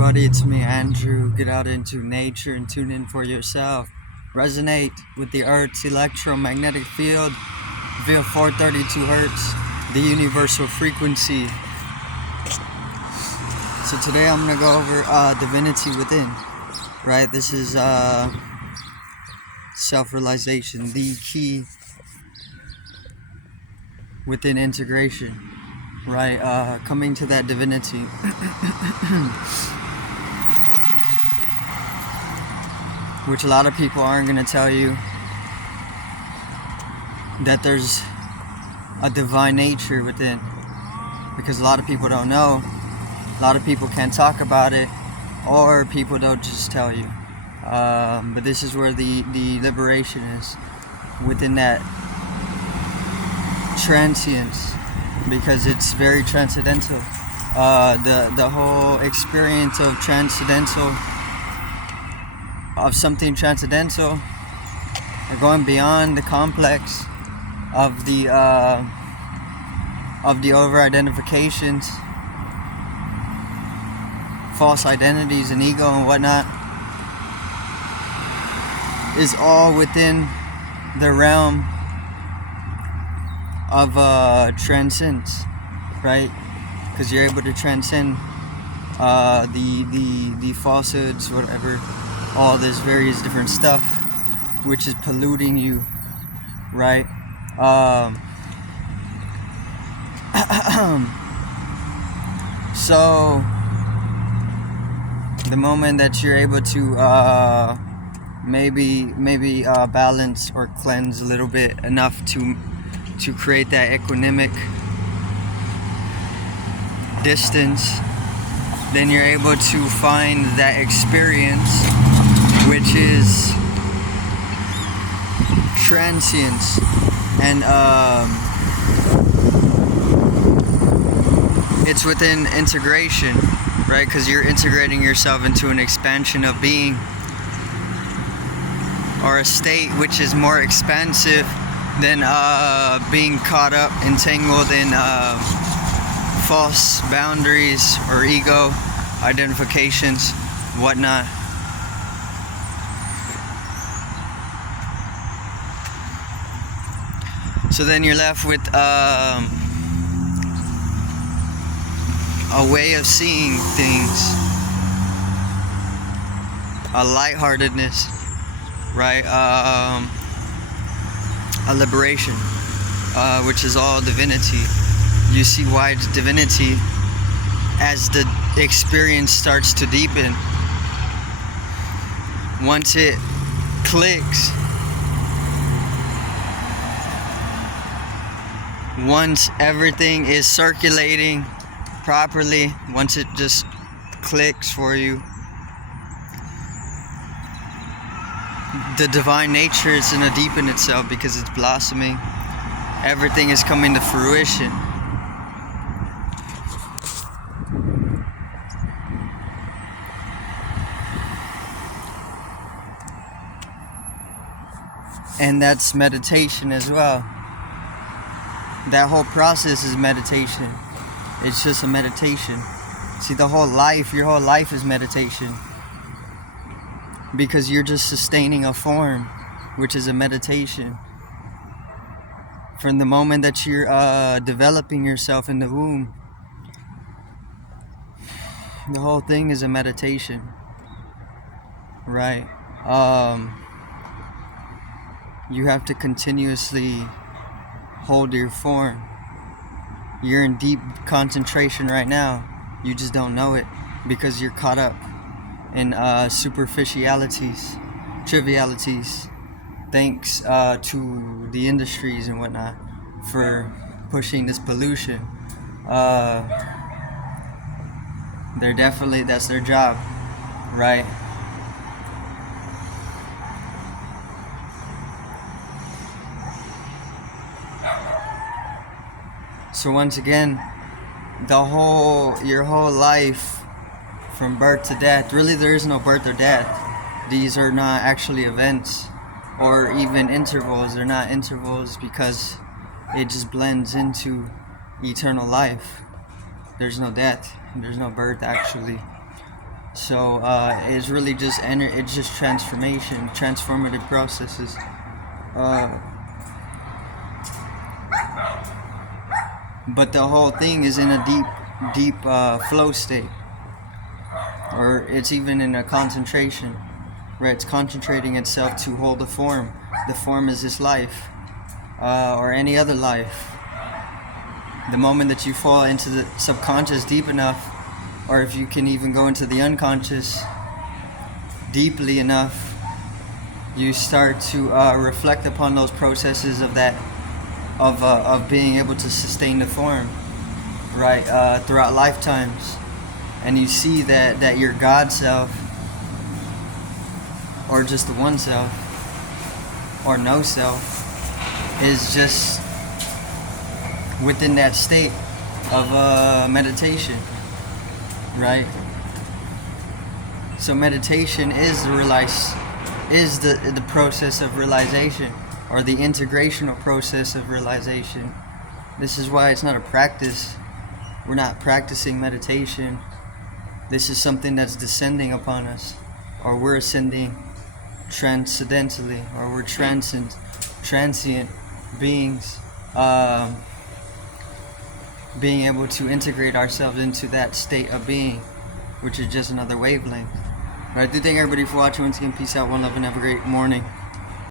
everybody, it's me, Andrew. Get out into nature and tune in for yourself. Resonate with the Earth's electromagnetic field via 432 hertz, the universal frequency. So today I'm going to go over divinity within, right? This is self-realization, the key within integration. Right, coming to that divinity. Which a lot of people aren't going to tell you that there's a divine nature within, because a lot of people don't know, a lot of people can't talk about it, or people don't just tell you. But this is where the liberation is, within that transience, because it's very transcendental. The whole experience of something transcendental, or going beyond the complex of the over identifications, false identities and ego and whatnot, is all within the realm of transcends, right? Because you're able to transcend the falsehoods, whatever, all this various different stuff which is polluting you, right? So the moment that you're able to maybe balance or cleanse a little bit enough to create that equanimic distance, then you're able to find that experience, which is transience, and it's within integration, right? Because you're integrating yourself into an expansion of being, or a state which is more expansive than being caught up, entangled in false boundaries or ego identifications, whatnot. So then you're left with a way of seeing things, a lightheartedness, right? A liberation, which is all divinity. You see why it's divinity as the experience starts to deepen. Once it clicks, once everything is circulating properly, once it just clicks for you, the divine nature is going to deepen itself because it's blossoming. Everything is coming to fruition. And that's meditation as well. That whole process is meditation. It's just a meditation. See, your whole life is meditation. Because you're just sustaining a form, which is a meditation. From the moment that you're developing yourself in the womb, the whole thing is a meditation, right? You have to continuously hold your form. You're in deep concentration right now. You just don't know it because you're caught up in superficialities, trivialities, thanks to the industries and whatnot for pushing this pollution. That's their job, right? So once again, your whole life, from birth to death, really there is no birth or death. These are not actually events or even intervals. They're not intervals because it just blends into eternal life. There's no death, there's no birth actually. So it's really just it's just transformation, transformative processes. But the whole thing is in a deep flow state, or it's even in a concentration, right? It's concentrating itself to hold the form. The form is this life, or any other life. The moment that you fall into the subconscious deep enough, or if you can even go into the unconscious deeply enough, you start to reflect upon those processes of that, of being able to sustain the form, right, throughout lifetimes. And you see that your God self, or just the one self, or no self, is just within that state of meditation, right? So meditation is the process of realization, or the integrational process of realization. This is why it's not a practice. We're not practicing meditation. This is something that's descending upon us, or we're ascending transcendentally, or we're transient beings, being able to integrate ourselves into that state of being, which is just another wavelength. But I do thank everybody for watching. Once again, peace out, one love, and have a great morning.